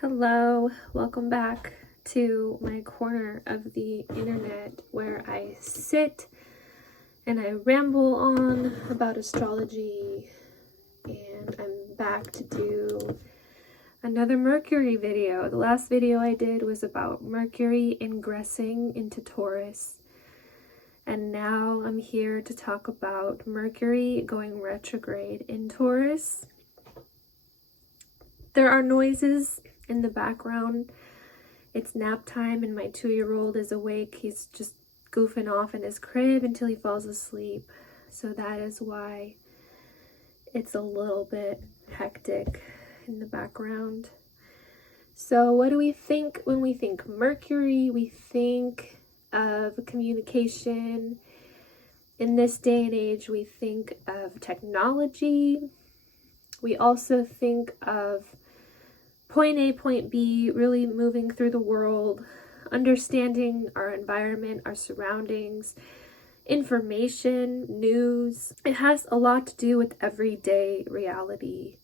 Hello, welcome back to my corner of the internet where I sit and I ramble on about astrology, and I'm back to do another Mercury video. The last video I did was about Mercury ingressing into Taurus, and now I'm here to talk about Mercury going retrograde in Taurus. There are noises in the background. It's nap time and my 2-year-old is awake. He's just goofing off in his crib until he falls asleep. So that is why it's a little bit hectic in the background. So what do we think when we think Mercury? We think of communication. In this day and age, we think of technology. We also think of point A, point B, really moving through the world, understanding our environment, our surroundings, information, news. It has a lot to do with everyday reality.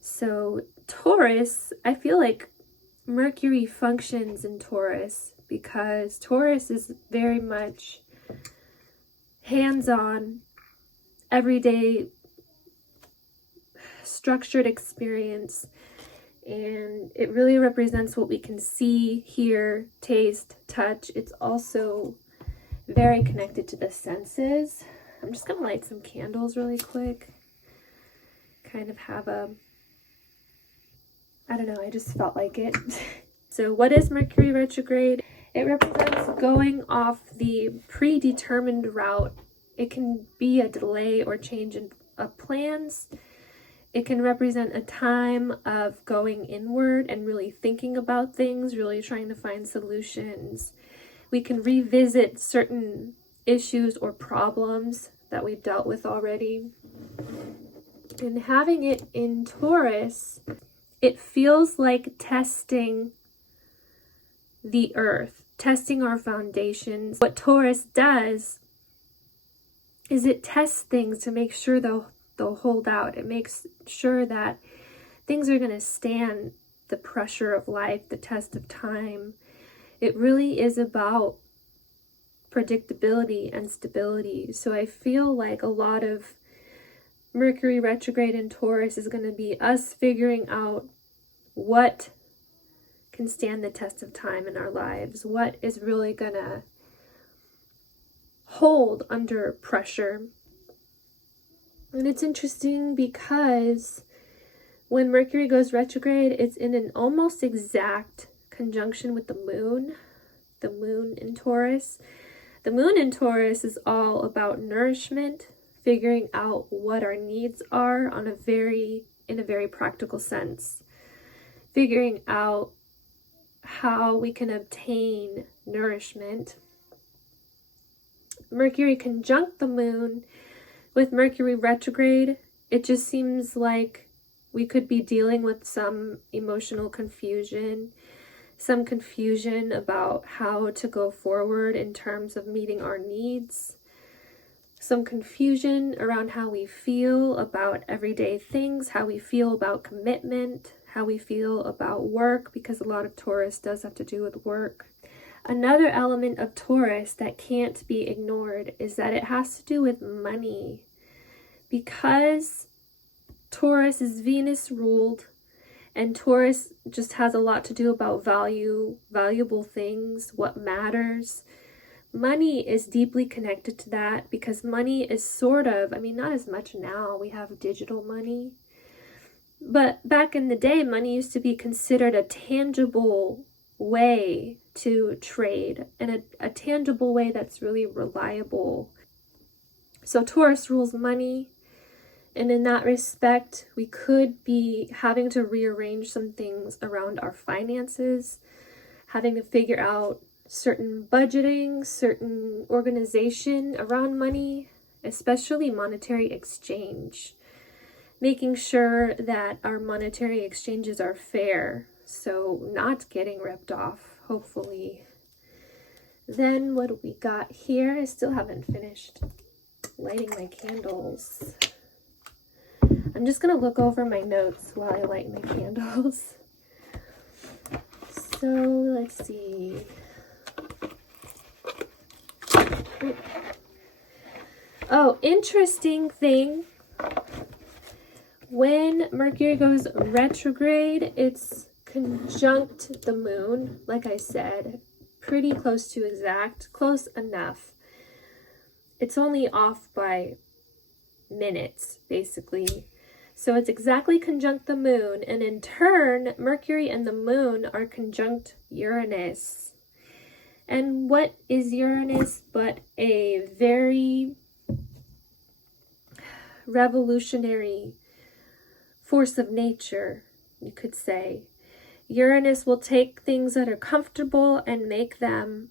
So Taurus, I feel like Mercury functions in Taurus because Taurus is very much hands-on, everyday, structured experience. And it really represents what we can see, hear, taste, touch. It's also very connected to the senses. I'm just going to light some candles really quick. Kind of have a, I don't know, I just felt like it. So what is Mercury retrograde? It represents going off the predetermined route. It can be a delay or change in plans. It can represent a time of going inward and really thinking about things, really trying to find solutions. We can revisit certain issues or problems that we've dealt with already. And having it in Taurus, it feels like testing the earth, testing our foundations. What Taurus does is it tests things to make sure they'll hold out. It makes sure that things are going to stand the pressure of life, the test of time. It really is about predictability and stability. So I feel like a lot of Mercury retrograde in Taurus is going to be us figuring out what can stand the test of time in our lives, what is really going to hold under pressure. And it's interesting because when Mercury goes retrograde, it's in an almost exact conjunction with the moon in Taurus. The moon in Taurus is all about nourishment, figuring out what our needs are in a very practical sense, figuring out how we can obtain nourishment. Mercury conjunct the moon. With Mercury retrograde, it just seems like we could be dealing with some emotional confusion, some confusion about how to go forward in terms of meeting our needs, some confusion around how we feel about everyday things, how we feel about commitment, how we feel about work, because a lot of Taurus does have to do with work. Another element of Taurus that can't be ignored is that it has to do with money. Because Taurus is Venus ruled, and Taurus just has a lot to do about valuable things, what matters. Money is deeply connected to that because money is sort of, not as much now, we have digital money. But back in the day, money used to be considered a tangible way to trade and a tangible way that's really reliable. So Taurus rules money. And in that respect, we could be having to rearrange some things around our finances, having to figure out certain budgeting, certain organization around money, especially monetary exchange, making sure that our monetary exchanges are fair, so not getting ripped off, hopefully. Then what do we got here? I still haven't finished lighting my candles. I'm just going to look over my notes while I light my candles. So let's see. Oh, interesting thing. When Mercury goes retrograde, it's conjunct the moon, like I said, pretty close to exact, close enough. It's only off by minutes, basically. So it's exactly conjunct the moon, and in turn, Mercury and the moon are conjunct Uranus. And what is Uranus but a very revolutionary force of nature, you could say. Uranus will take things that are comfortable and make them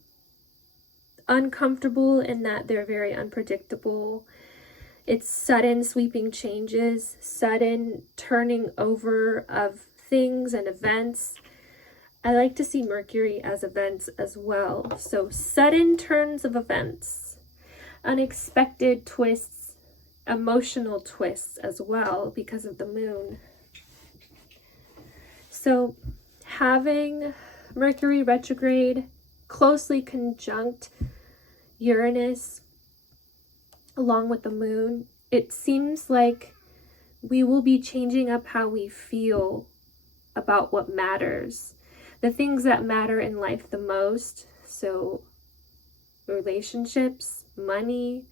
uncomfortable in that they're very unpredictable. It's sudden sweeping changes, sudden turning over of things and events. I like to see Mercury as events as well. So sudden turns of events, unexpected twists, emotional twists as well because of the moon. So having Mercury retrograde closely conjunct Uranus along with the moon, it seems like we will be changing up how we feel about what matters. The things that matter in life the most, so relationships, money,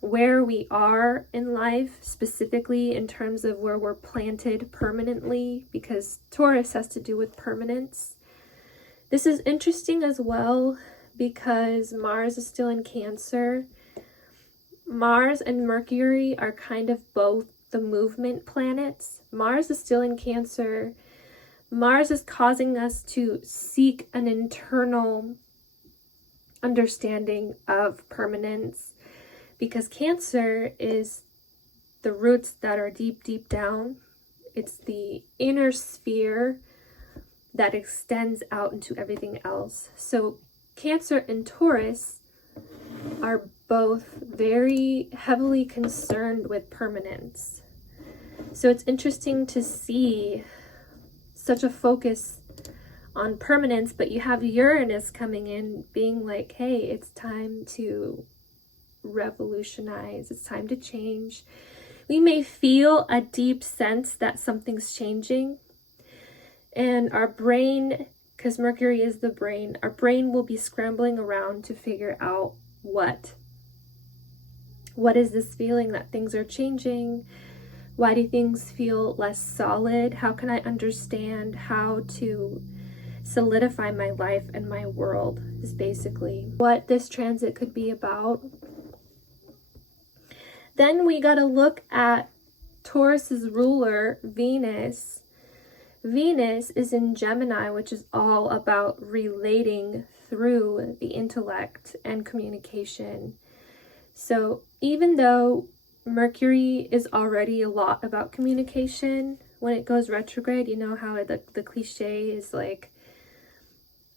where we are in life, specifically in terms of where we're planted permanently, because Taurus has to do with permanence. This is interesting as well because Mars is still in Cancer. Mars and Mercury are kind of both the movement planets. Mars is still in Cancer. Mars is causing us to seek an internal understanding of permanence, because Cancer is the roots that are deep, deep down. It's the inner sphere that extends out into everything else. So Cancer and Taurus are both very heavily concerned with permanence. So it's interesting to see such a focus on permanence, but you have Uranus coming in being like, hey, it's time to revolutionize, it's time to change. We may feel a deep sense that something's changing, and our brain, because Mercury is the brain, our brain will be scrambling around to figure out what is this feeling that things are changing? Why do things feel less solid? How can I understand how to solidify my life and my world, is basically what this transit could be about. Then we got to look at Taurus's ruler, Venus. Venus is in Gemini, which is all about relating through the intellect and communication. So even though Mercury is already a lot about communication, when it goes retrograde, you know how the cliche is like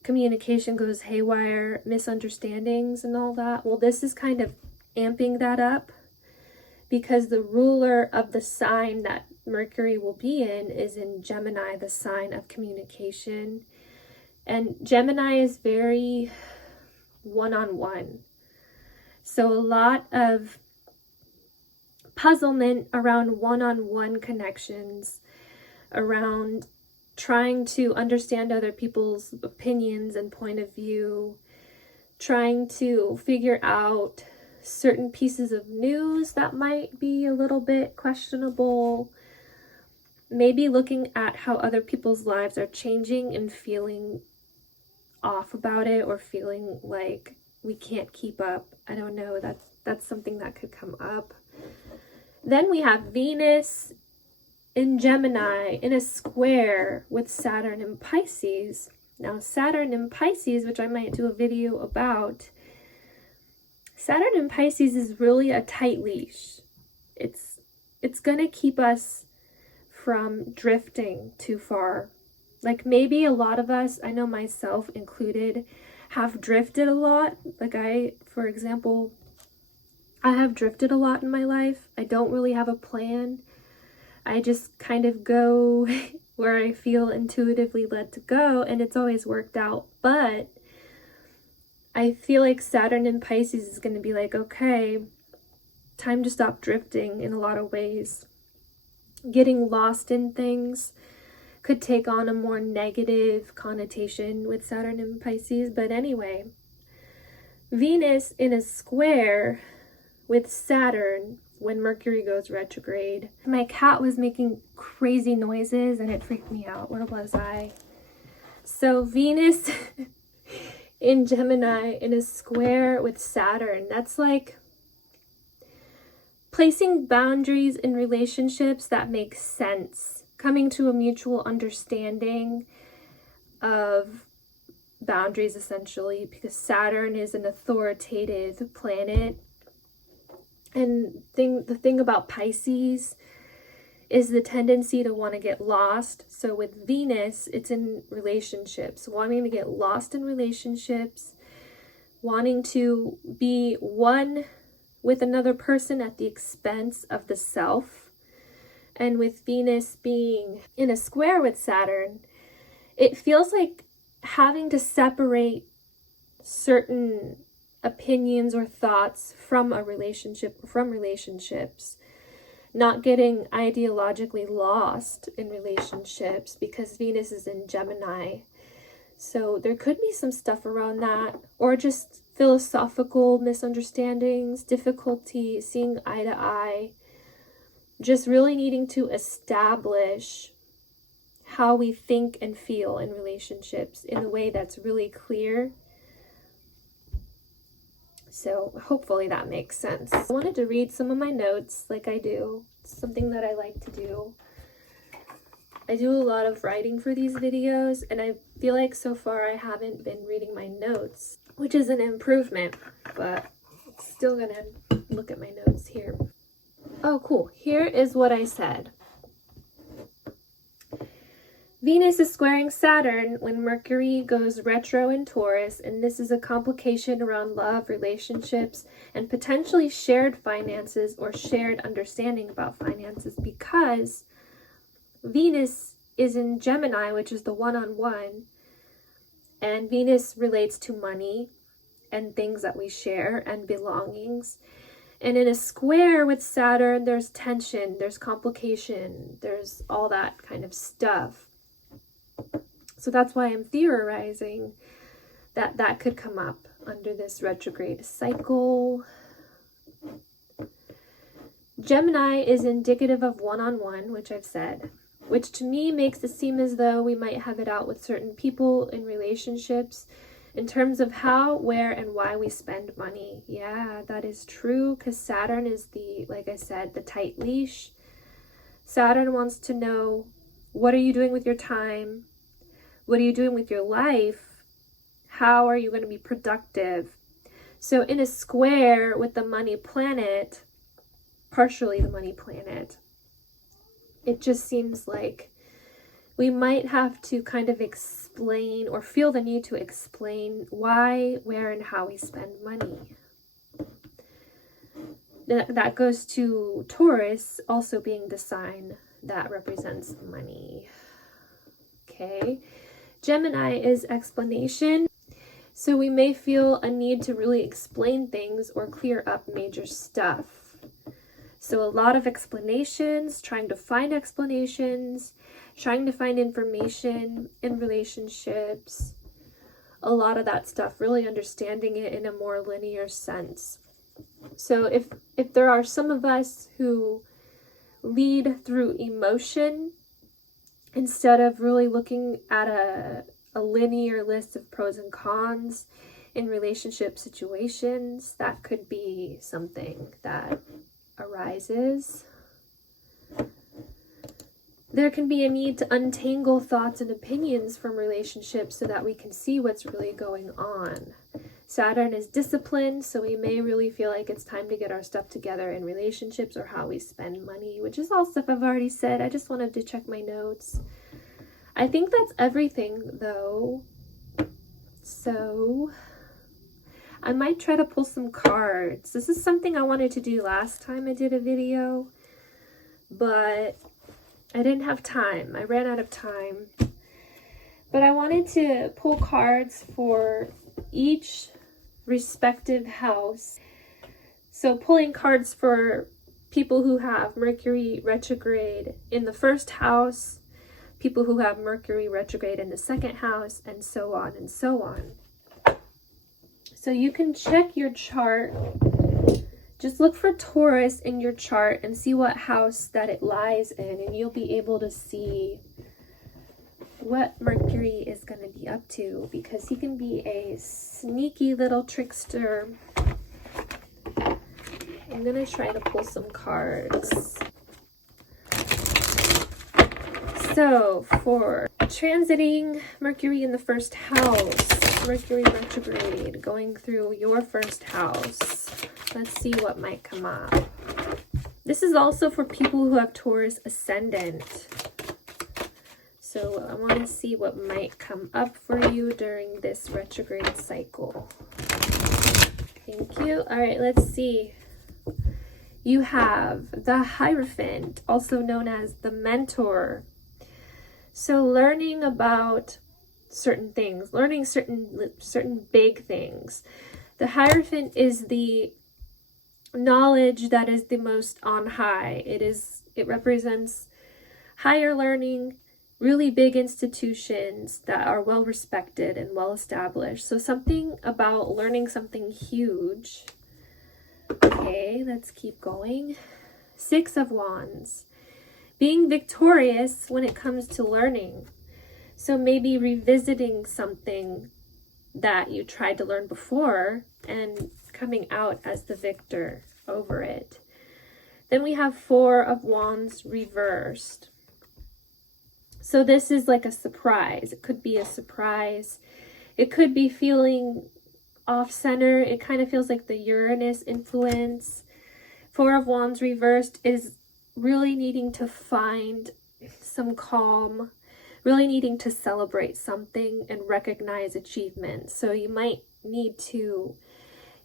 communication goes haywire, misunderstandings and all that. Well, this is kind of amping that up, because the ruler of the sign that Mercury will be in is in Gemini, the sign of communication. And Gemini is very one-on-one. So a lot of puzzlement around one-on-one connections, around trying to understand other people's opinions and point of view, trying to figure out certain pieces of news that might be a little bit questionable, maybe looking at how other people's lives are changing and feeling off about it, or feeling like we can't keep up. I don't know, that's something that could come up. Then we have Venus in Gemini in a square with Saturn in Pisces. Now Saturn in Pisces, which I might do a video about, Saturn in Pisces is really a tight leash. It's going to keep us from drifting too far. Like maybe a lot of us, I know myself included, have drifted a lot. Like for example, I have drifted a lot in my life. I don't really have a plan. I just kind of go where I feel intuitively led to go, and it's always worked out. But I feel like Saturn in Pisces is going to be like, okay, time to stop drifting in a lot of ways. Getting lost in things could take on a more negative connotation with Saturn in Pisces. But anyway, Venus in a square with Saturn when Mercury goes retrograde. My cat was making crazy noises and it freaked me out. Where was I? So Venus in Gemini in a square with Saturn. That's like placing boundaries in relationships that make sense. Coming to a mutual understanding of boundaries, essentially, because Saturn is an authoritative planet. And the thing about Pisces is the tendency to want to get lost. So with Venus, it's in relationships, wanting to get lost in relationships, wanting to be one with another person at the expense of the self. And with Venus being in a square with Saturn, it feels like having to separate certain opinions or thoughts from a relationship, from relationships, not getting ideologically lost in relationships because Venus is in Gemini. So there could be some stuff around that, or just philosophical misunderstandings, difficulty seeing eye to eye, just really needing to establish how we think and feel in relationships in a way that's really clear. So hopefully that makes sense. I wanted to read some of my notes like I do. It's something that I like to do. I do a lot of writing for these videos, and I feel like so far I haven't been reading my notes, which is an improvement, but still gonna look at my notes here. Oh, cool. Here is what I said. Venus is squaring Saturn when Mercury goes retro in Taurus, and this is a complication around love, relationships, and potentially shared finances or shared understanding about finances, because Venus is in Gemini, which is the one-on-one, and Venus relates to money and things that we share and belongings. And in a square with Saturn, there's tension, there's complication, there's all that kind of stuff. So that's why I'm theorizing that that could come up under this retrograde cycle. Gemini is indicative of one-on-one, which I've said, which to me makes it seem as though we might have it out with certain people in relationships in terms of how, where, and why we spend money. Yeah, that is true, because Saturn is the, like I said, the tight leash. Saturn wants to know, what are you doing with your time? What are you doing with your life? How are you going to be productive? So in a square with the money planet, partially the money planet, it just seems like we might have to kind of explain or feel the need to explain why, where, and how we spend money. That goes to Taurus also being the sign that represents money. Okay. Gemini is explanation. So we may feel a need to really explain things or clear up major stuff. So a lot of explanations, trying to find explanations, trying to find information in relationships, a lot of that stuff, really understanding it in a more linear sense. So if there are some of us who lead through emotion instead of really looking at a linear list of pros and cons in relationship situations, that could be something that arises. There can be a need to untangle thoughts and opinions from relationships so that we can see what's really going on. Saturn is discipline, so we may really feel like it's time to get our stuff together in relationships or how we spend money, which is all stuff I've already said. I just wanted to check my notes. I think that's everything, though. So I might try to pull some cards. This is something I wanted to do last time I did a video, but I didn't have time. I ran out of time. But I wanted to pull cards for each respective house. So pulling cards for people who have Mercury retrograde in the first house, people who have Mercury retrograde in the second house, and so on and so on. So you can check your chart. Just look for Taurus in your chart and see what house that it lies in, and you'll be able to see what Mercury is going to be up to, because he can be a sneaky little trickster. I'm going to try to pull some cards. So, for transiting Mercury in the first house, Mercury retrograde, going through your first house, let's see what might come up. This is also for people who have Taurus ascendant. So I want to see what might come up for you during this retrograde cycle. Thank you. All right, let's see. You have the Hierophant, also known as the Mentor. So learning about certain things, learning certain big things. The Hierophant is the knowledge that is the most on high. It represents higher learning, really big institutions that are well respected and well established. So something about learning something huge. Okay, let's keep going. Six of Wands. Being victorious when it comes to learning. So maybe revisiting something that you tried to learn before and coming out as the victor over it. Then we have Four of Wands reversed. So this is like a surprise. It could be a surprise. It could be feeling off-center. It kind of feels like the Uranus influence. Four of Wands reversed is really needing to find some calm, really needing to celebrate something and recognize achievements. So you might need to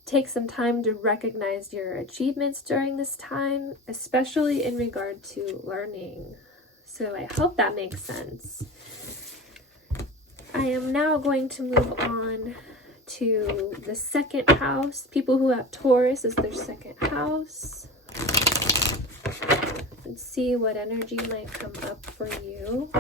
take some time to recognize your achievements during this time, especially in regard to learning. So I hope that makes sense. I am now going to move on to the second house. People who have Taurus as their second house. Let's see what energy might come up for you.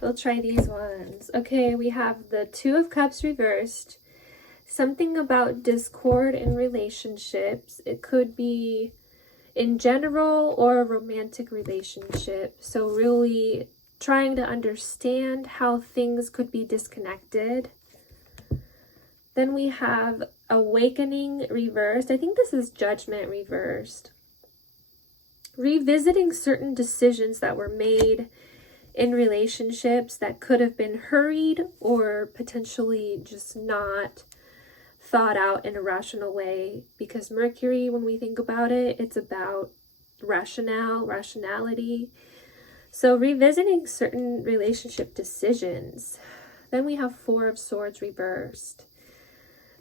We'll try these ones. Okay, we have the Two of Cups reversed. Something about discord in relationships. It could be in general or a romantic relationship. So really trying to understand how things could be disconnected. Then we have Awakening reversed. I think this is Judgment reversed. Revisiting certain decisions that were made in relationships that could have been hurried or potentially just not thought out in a rational way, because Mercury, when we think about it, it's about rationality. So revisiting certain relationship decisions. Then we have Four of Swords reversed.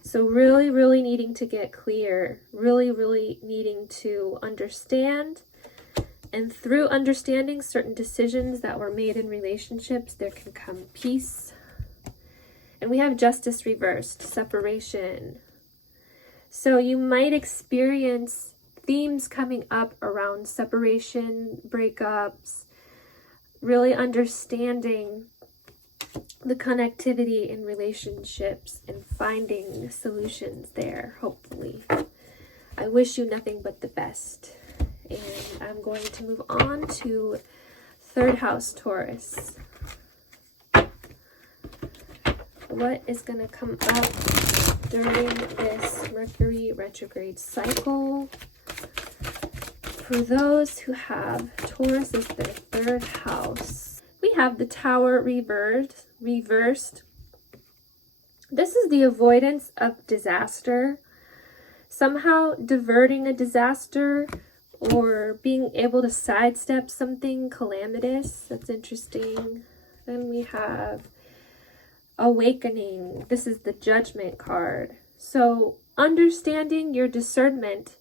So really needing to get clear, really needing to understand. And through understanding certain decisions that were made in relationships, there can come peace. And we have Justice reversed, separation. So you might experience themes coming up around separation, breakups, really understanding the connectivity in relationships and finding solutions there, hopefully. I wish you nothing but the best. And I'm going to move on to third house Taurus. What is going to come up during this Mercury retrograde cycle for those who have Taurus as their third house? We have the Tower reversed. This is the avoidance of disaster. Somehow diverting a disaster or being able to sidestep something calamitous. That's interesting. Then we have Awakening. This is the Judgment card. So understanding your discernment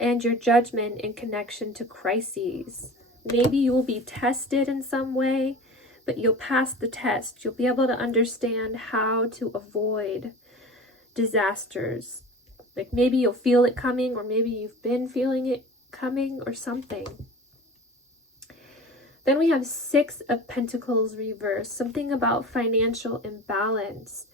and your judgment in connection to crises. Maybe you will be tested in some way, but you'll pass the test. You'll be able to understand how to avoid disasters. Like maybe you'll feel it coming, or maybe you've been feeling it coming or something. Then we have 6 of Pentacles reversed, something about financial imbalance.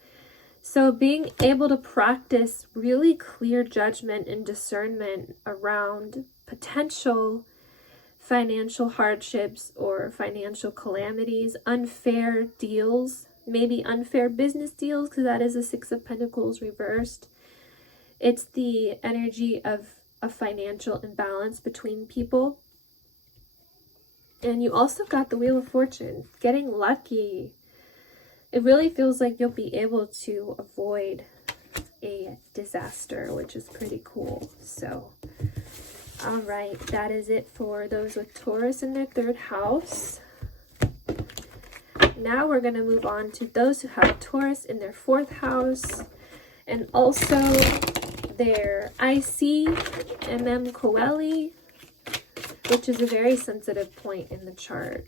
So being able to practice really clear judgment and discernment around potential financial hardships or financial calamities, unfair deals, maybe unfair business deals, because that is a 6 of Pentacles reversed. It's the energy of a financial imbalance between people. And you also got the Wheel of Fortune, getting lucky. It really feels like you'll be able to avoid a disaster, which is pretty cool. So, all right, that is it for those with Taurus in their 3rd house. Now we're going to move on to those who have Taurus in their 4th house and also their IC, Coeli, which is a very sensitive point in the chart.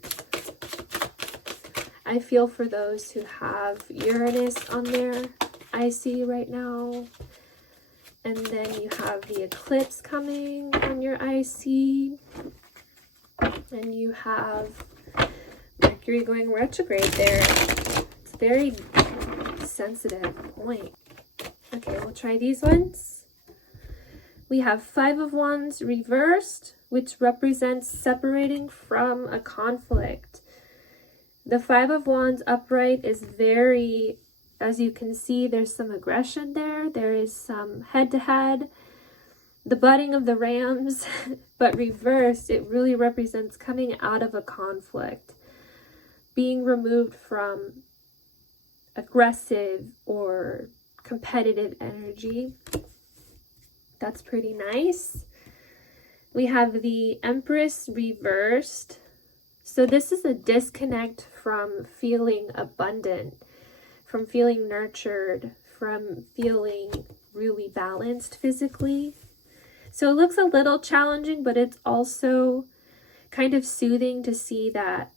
I feel for those who have Uranus on their IC right now. And then you have the eclipse coming on your IC. And you have Mercury going retrograde there. It's a very sensitive point. Okay, we'll try these ones. We have 5 of Wands reversed, which represents separating from a conflict. The 5 of Wands upright is very, as you can see, there's some aggression there. There is some head-to-head, the butting of the rams, but reversed, it really represents coming out of a conflict, being removed from aggressive or competitive energy. That's pretty nice. We have the Empress reversed. So this is a disconnect from feeling abundant, from feeling nurtured, from feeling really balanced physically. So it looks a little challenging, but it's also kind of soothing to see that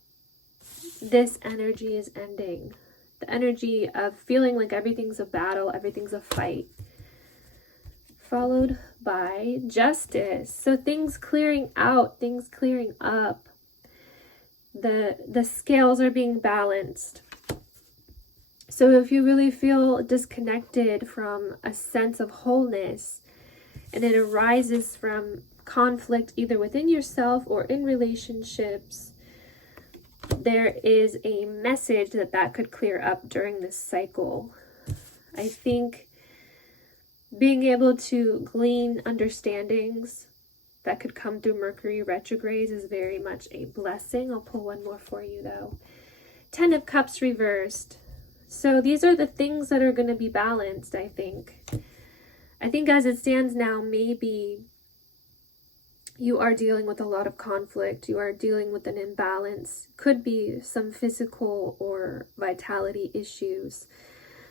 this energy is ending. The energy of feeling like everything's a battle, everything's a fight. Followed by Justice. So things clearing out, things clearing up. The scales are being balanced. So if you really feel disconnected from a sense of wholeness, and it arises from conflict either within yourself or in relationships, there is a message that could clear up during this cycle. I think being able to glean understandings that could come through Mercury retrogrades is very much a blessing. I'll pull one more for you though. 10 of Cups reversed. So these are the things that are going to be balanced, I think. I think as it stands now, maybe you are dealing with a lot of conflict. You are dealing with an imbalance. Could be some physical or vitality issues.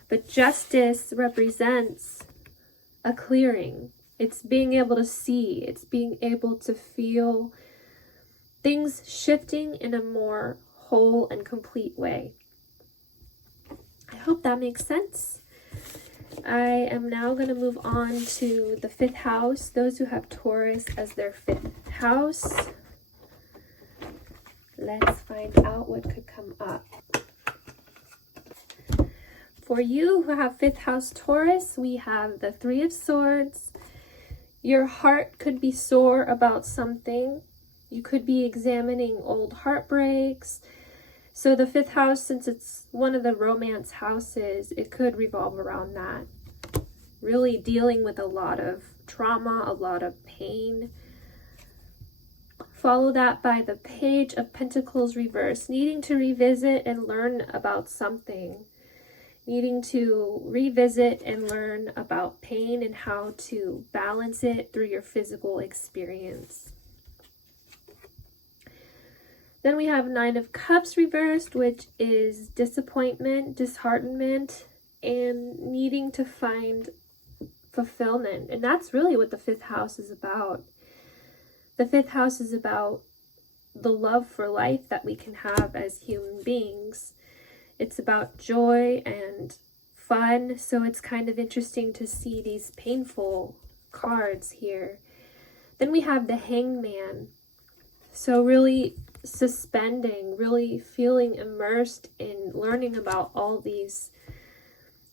But Justice represents a clearing. It's being able to see. It's being able to feel things shifting in a more whole and complete way. I hope that makes sense. I am now going to move on to the 5th house. Those who have Taurus as their 5th house. Let's find out what could come up. For you who have 5th house Taurus, we have the 3 of Swords. Your heart could be sore about something. You could be examining old heartbreaks. So the 5th house, since it's one of the romance houses, it could revolve around that. Really dealing with a lot of trauma, a lot of pain. Follow that by the Page of Pentacles reversed, needing to revisit and learn about something. Needing to revisit and learn about pain and how to balance it through your physical experience. Then we have 9 of Cups reversed, which is disappointment, disheartenment, and needing to find fulfillment. And that's really what the 5th house is about. The 5th house is about the love for life that we can have as human beings. It's about joy and fun. So it's kind of interesting to see these painful cards here. Then we have the Hanged Man. So really suspending, really feeling immersed in learning about all these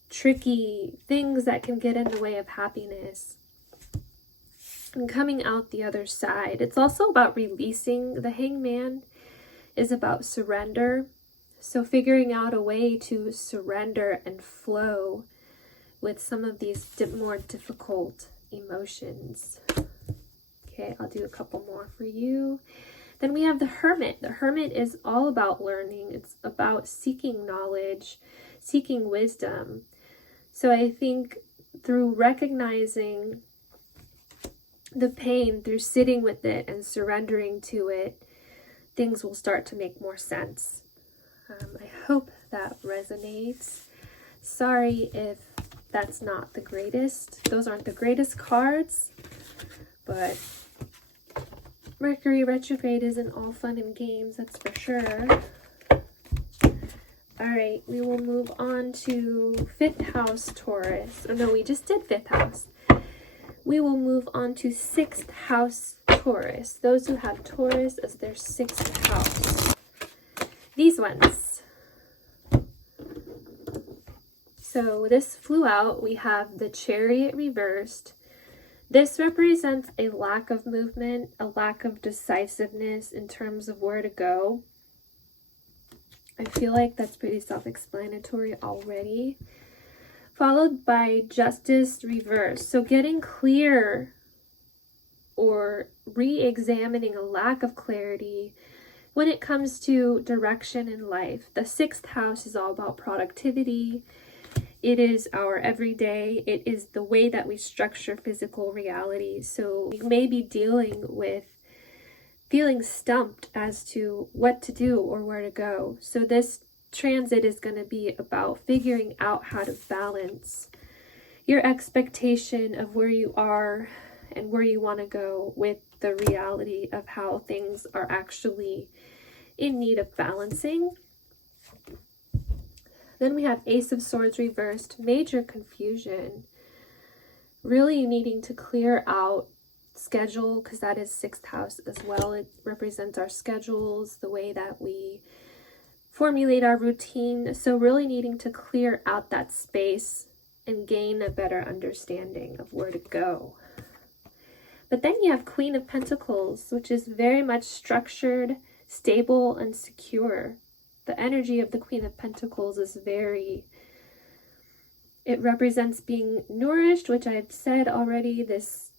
tricky things that can get in the way of happiness and coming out the other side. It's also about releasing. The Hanged Man is about surrender. So figuring out a way to surrender and flow with some of these more difficult emotions. Okay, I'll do a couple more for you. Then we have the Hermit. The Hermit is all about learning. It's about seeking knowledge, seeking wisdom. So I think through recognizing the pain, through sitting with it and surrendering to it, things will start to make more sense. I hope that resonates. Sorry if that's not the greatest. Those aren't the greatest cards, but Mercury retrograde isn't all fun and games, that's for sure. Alright, we will move on to 5th house Taurus. Oh no, we just did 5th house. We will move on to 6th house Taurus. Those who have Taurus as their 6th house. These ones. So this flew out. We have the Chariot reversed. This represents a lack of movement, a lack of decisiveness in terms of where to go. I feel like that's pretty self-explanatory already. Followed by Justice reversed. So getting clear or re-examining a lack of clarity when it comes to direction in life. The 6th house is all about productivity. It is our everyday. It is the way that we structure physical reality. So we may be dealing with feeling stumped as to what to do or where to go. So this transit is going to be about figuring out how to balance your expectation of where you are and where you want to go with the reality of how things are actually in need of balancing. Then we have Ace of Swords reversed, major confusion, really needing to clear out schedule, because that is 6th house as well. It represents our schedules, the way that we formulate our routine. So really needing to clear out that space and gain a better understanding of where to go. But then you have Queen of Pentacles, which is very much structured, stable, and secure. The energy of the Queen of Pentacles is it represents being nourished, which I've said already. This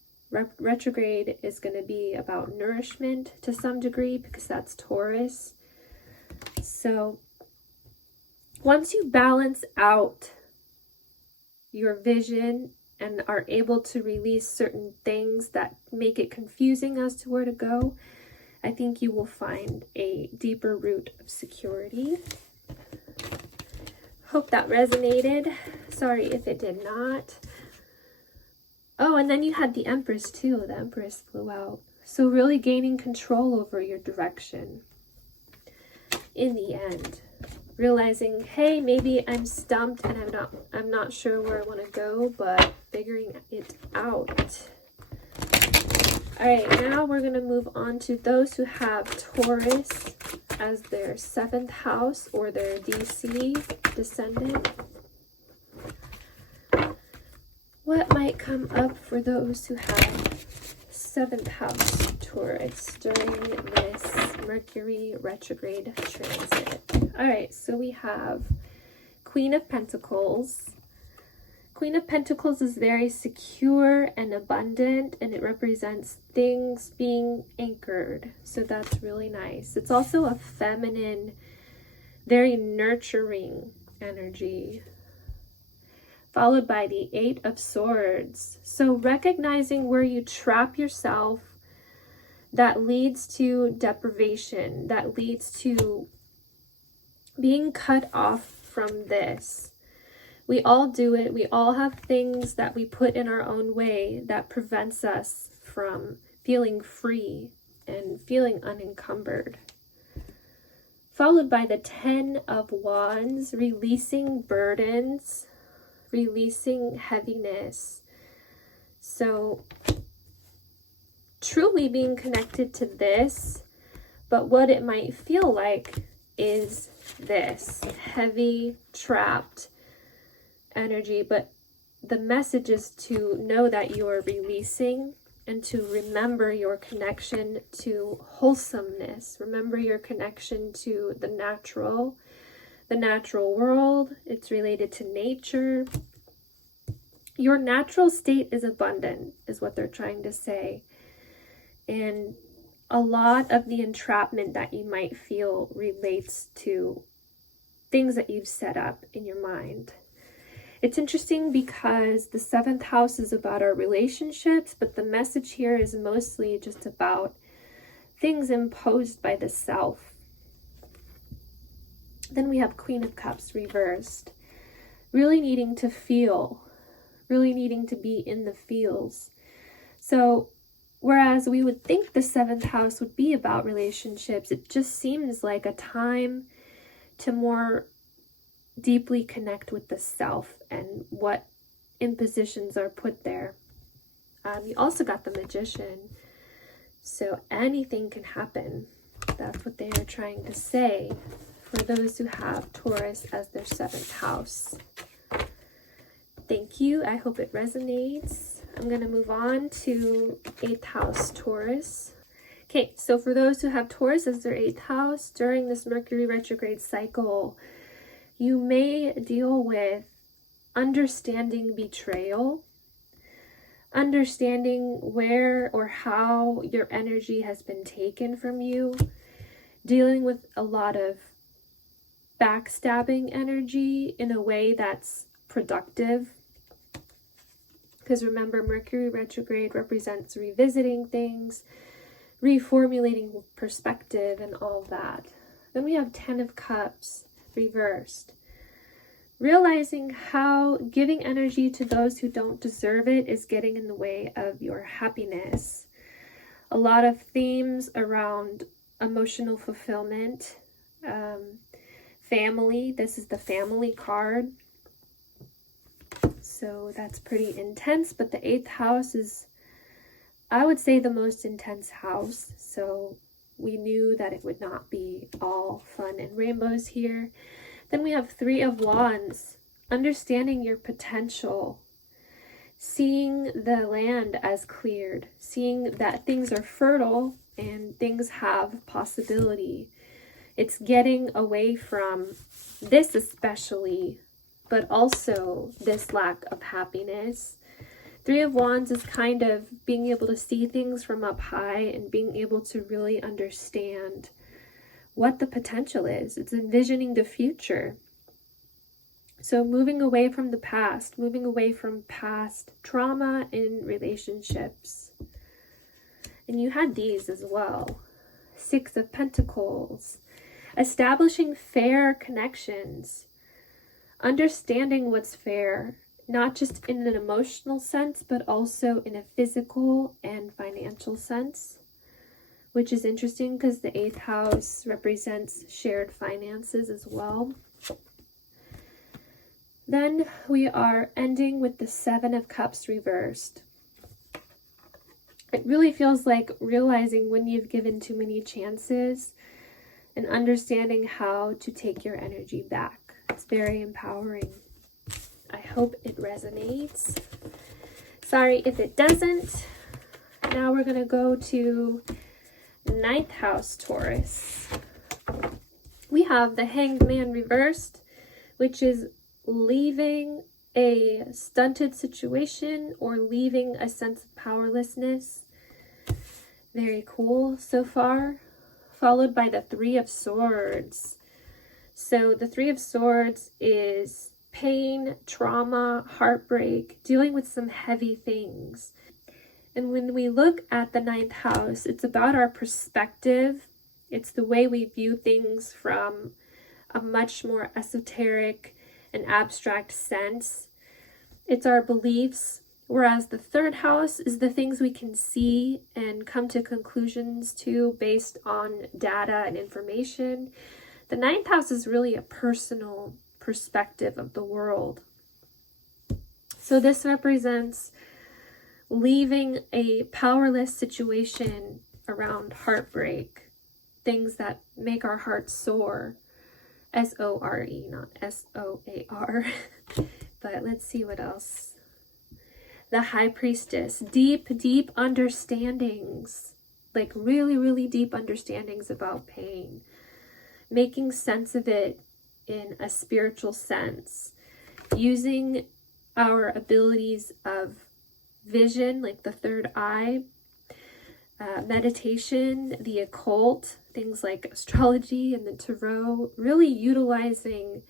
retrograde is going to be about nourishment to some degree, because that's Taurus. So once you balance out your vision and are able to release certain things that make it confusing as to where to go, I think you will find a deeper root of security. Hope that resonated. Sorry if it did not. Oh, and then you had the Empress too. The Empress flew out. So really gaining control over your direction in the end. Realizing, hey, maybe I'm stumped and I'm not sure where I want to go, but figuring it out. Alright, now we're going to move on to those who have Taurus as their 7th house or their DC descendant. What might come up for those who have 7th house Taurus during this Mercury retrograde transit? Alright, so we have Queen of Pentacles. Queen of Pentacles is very secure and abundant, and it represents things being anchored. So that's really nice. It's also a feminine, very nurturing energy. Followed by the 8 of Swords. So recognizing where you trap yourself, that leads to deprivation, that leads to being cut off from this. We all do it. We all have things that we put in our own way that prevents us from feeling free and feeling unencumbered. Followed by the 10 of Wands, releasing burdens, releasing heaviness. So truly being connected to this, but what it might feel like is this heavy, trapped energy. But the message is to know that you are releasing and to remember your connection to wholesomeness. Remember your connection to the natural world. It's related to nature. Your natural state is abundant, is what they're trying to say. And a lot of the entrapment that you might feel relates to things that you've set up in your mind. It's interesting because the 7th house is about our relationships, but the message here is mostly just about things imposed by the self. Then we have Queen of Cups reversed. Really needing to feel, really needing to be in the feels. So whereas we would think the 7th house would be about relationships, it just seems like a time to more deeply connect with the self and what impositions are put there. You also got the Magician, so anything can happen. That's what they are trying to say for those who have Taurus as their 7th house. Thank you. I hope it resonates. I'm going to move on to 8th house Taurus. Okay, so for those who have Taurus as their 8th house, during this Mercury retrograde cycle, you may deal with understanding betrayal, understanding where or how your energy has been taken from you, dealing with a lot of backstabbing energy in a way that's productive. Because remember, Mercury retrograde represents revisiting things, reformulating perspective, and all that. Then we have 10 of Cups reversed. Realizing how giving energy to those who don't deserve it is getting in the way of your happiness. A lot of themes around emotional fulfillment, family. This is the family card. So that's pretty intense, but the 8th house is, I would say, the most intense house. So we knew that it would not be all fun and rainbows here. Then we have 3 of Wands, understanding your potential, seeing the land as cleared, seeing that things are fertile and things have possibility. It's getting away from this especially, but also this lack of happiness. 3 of Wands is kind of being able to see things from up high and being able to really understand what the potential is. It's envisioning the future. So moving away from the past, moving away from past trauma in relationships. And you had these as well. 6 of Pentacles. Establishing fair connections. Understanding what's fair, not just in an emotional sense, but also in a physical and financial sense. Which is interesting because the 8th house represents shared finances as well. Then we are ending with the 7 of Cups reversed. It really feels like realizing when you've given too many chances and understanding how to take your energy back. It's very empowering. I hope it resonates. Sorry if it doesn't. Now we're going to go to 9th house Taurus. We have the Hanged Man reversed, which is leaving a stunted situation or leaving a sense of powerlessness. Very cool so far. Followed by the 3 of Swords. So the 3 of Swords is pain, trauma, heartbreak, dealing with some heavy things. And when we look at the 9th house, it's about our perspective. It's the way we view things from a much more esoteric, an abstract sense. It's our beliefs, whereas the third house is the things we can see and come to conclusions to based on data and information. The ninth house is really a personal perspective of the world. So this represents leaving a powerless situation around heartbreak, things that make our hearts soar. S-O-R-E, not S-O-A-R. But let's see what else. The High Priestess, deep, deep understandings, like really, really deep understandings about pain, making sense of it in a spiritual sense, using our abilities of vision, like the third eye, meditation, the occult, things like astrology and the tarot, really utilizing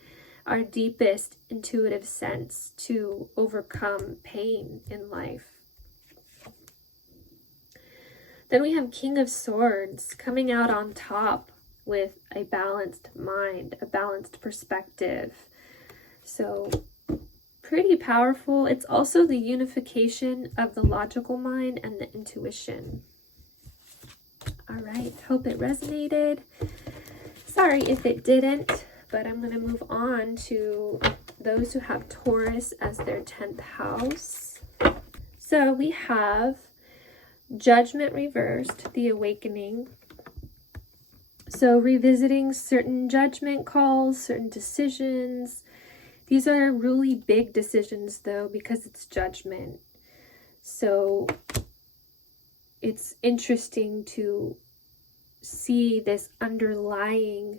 our deepest intuitive sense to overcome pain in life. Then we have King of Swords coming out on top with a balanced mind, a balanced perspective. So pretty powerful. It's also the unification of the logical mind and the intuition. All right, hope it resonated. Sorry if it didn't, but I'm going to move on to those who have Taurus as their 10th house. So we have Judgment reversed, the awakening. So revisiting certain judgment calls, certain decisions. These are really big decisions though, because it's judgment. So it's interesting to see this underlying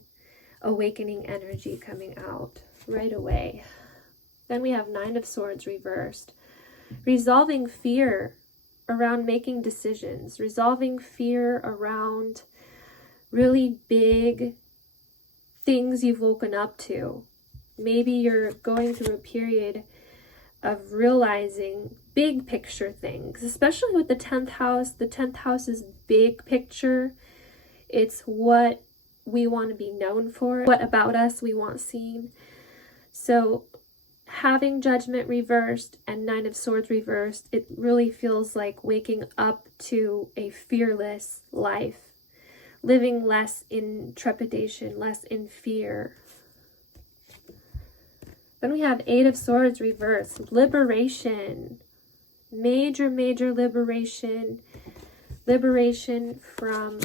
awakening energy coming out right away. Then we have Nine of Swords reversed. Resolving fear around making decisions. Resolving fear around really big things you've woken up to. Maybe you're going through a period of realizing big picture things, especially with the 10th house. The 10th house is big picture. It's what we want to be known for, what about us we want seen. So having Judgment reversed and Nine of Swords reversed, it really feels like waking up to a fearless life, living less in trepidation, less in fear. Then we have Eight of Swords reversed, liberation, major, major liberation, liberation from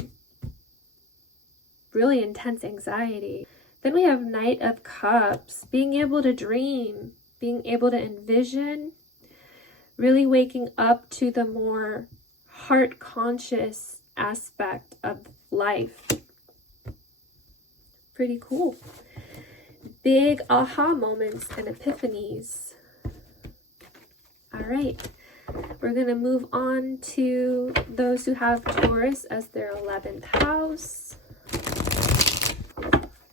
really intense anxiety. Then we have Knight of Cups, being able to dream, being able to envision, really waking up to the more heart-conscious aspect of life. Pretty cool. Big aha moments and epiphanies. All right, we're going to move on to those who have Taurus as their 11th house.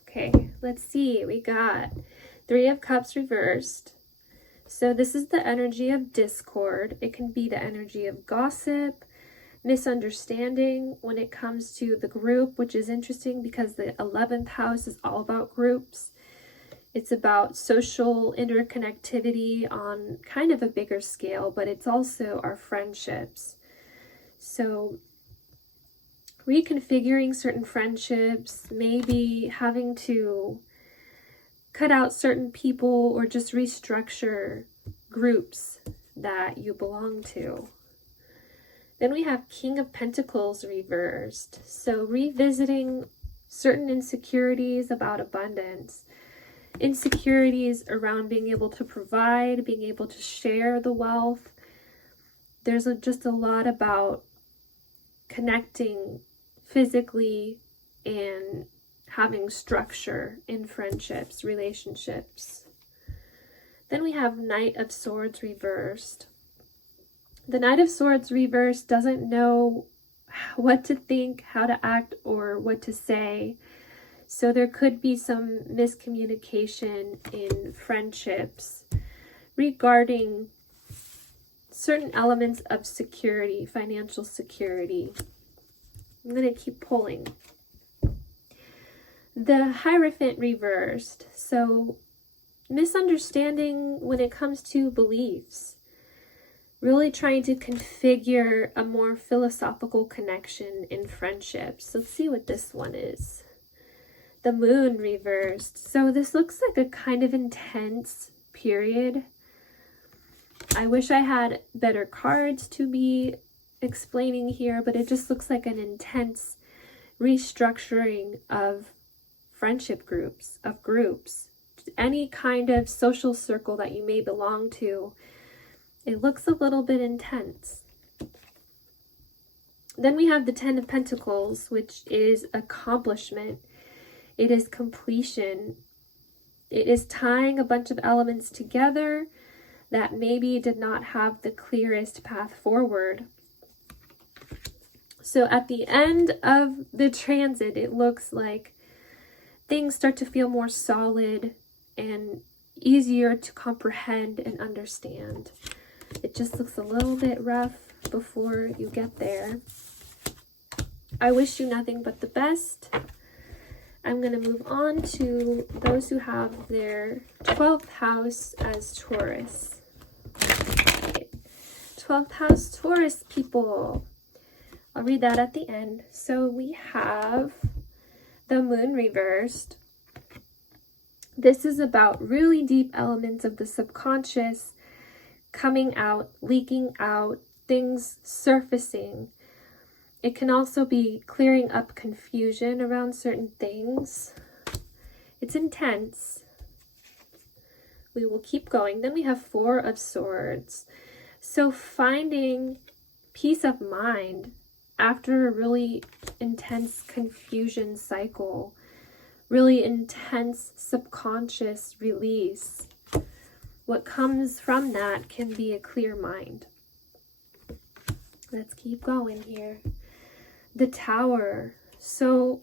Okay, let's see. We got Three of Cups reversed. So this is the energy of discord. It can be the energy of gossip, misunderstanding when it comes to the group, which is interesting because the 11th house is all about groups. It's about social interconnectivity on kind of a bigger scale, but it's also our friendships. So reconfiguring certain friendships, maybe having to cut out certain people or just restructure groups that you belong to. Then we have King of Pentacles reversed. So revisiting certain insecurities about abundance, insecurities around being able to provide, being able to share the wealth. There's just a lot about connecting physically and having structure in friendships, relationships. Then we have Knight of Swords reversed. The Knight of Swords reversed doesn't know what to think, how to act, or what to say. So there could be some miscommunication in friendships regarding certain elements of security, financial security. I'm going to keep pulling. The Hierophant reversed. So misunderstanding when it comes to beliefs. Really trying to configure a more philosophical connection in friendships. Let's see what this one is. The moon reversed. So this looks like a kind of intense period. I wish I had better cards to be explaining here, but it just looks like an intense restructuring of friendship groups, any kind of social circle that you may belong to. It looks a little bit intense. Then we have the Ten of Pentacles, which is accomplishment. It is completion. It is tying a bunch of elements together that maybe did not have the clearest path forward. So at the end of the transit, it looks like things start to feel more solid and easier to comprehend and understand. It just looks a little bit rough before you get there. I wish you nothing but the best. I'm going to move on to those who have their 12th house as Taurus. 12th house Taurus people. I'll read that at the end. So we have the moon reversed. This is about really deep elements of the subconscious coming out, leaking out, things surfacing. It can also be clearing up confusion around certain things. It's intense. We will keep going. Then we have Four of Swords. So finding peace of mind after a really intense confusion cycle, really intense subconscious release. What comes from that can be a clear mind. Let's keep going here. The Tower. So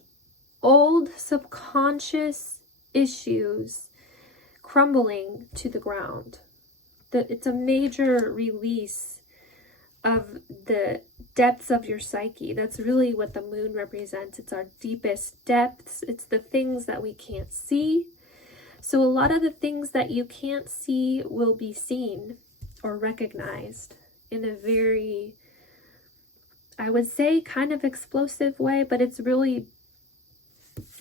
old subconscious issues crumbling to the ground. It's a major release of the depths of your psyche. That's really what the moon represents. It's our deepest depths. It's the things that we can't see. So a lot of the things that you can't see will be seen or recognized in a very, I would say, kind of explosive way, but it's really,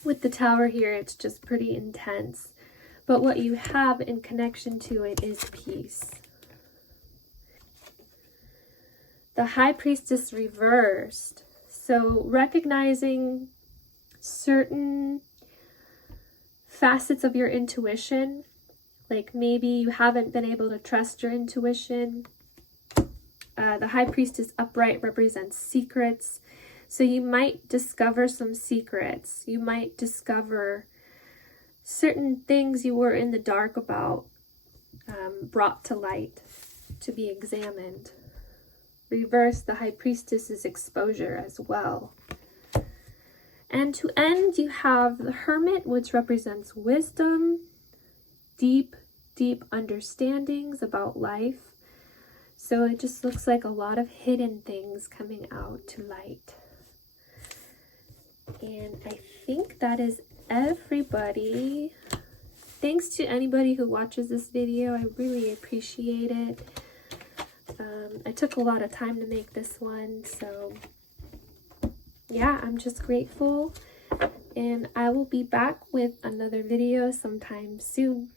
with the Tower here, it's just pretty intense. But what you have in connection to it is peace. The High Priestess reversed. So recognizing certain facets of your intuition, like maybe you haven't been able to trust your intuition. The High Priestess upright represents secrets. So you might discover some secrets. You might discover certain things you were in the dark about, brought to light to be examined. Reverse, the High Priestess's exposure as well. And to end, you have the Hermit, which represents wisdom, deep, deep understandings about life. So it just looks like a lot of hidden things coming out to light. And I think that is everybody. Thanks to anybody who watches this video. I really appreciate it. I took a lot of time to make this one, so yeah, I'm just grateful, and I will be back with another video sometime soon.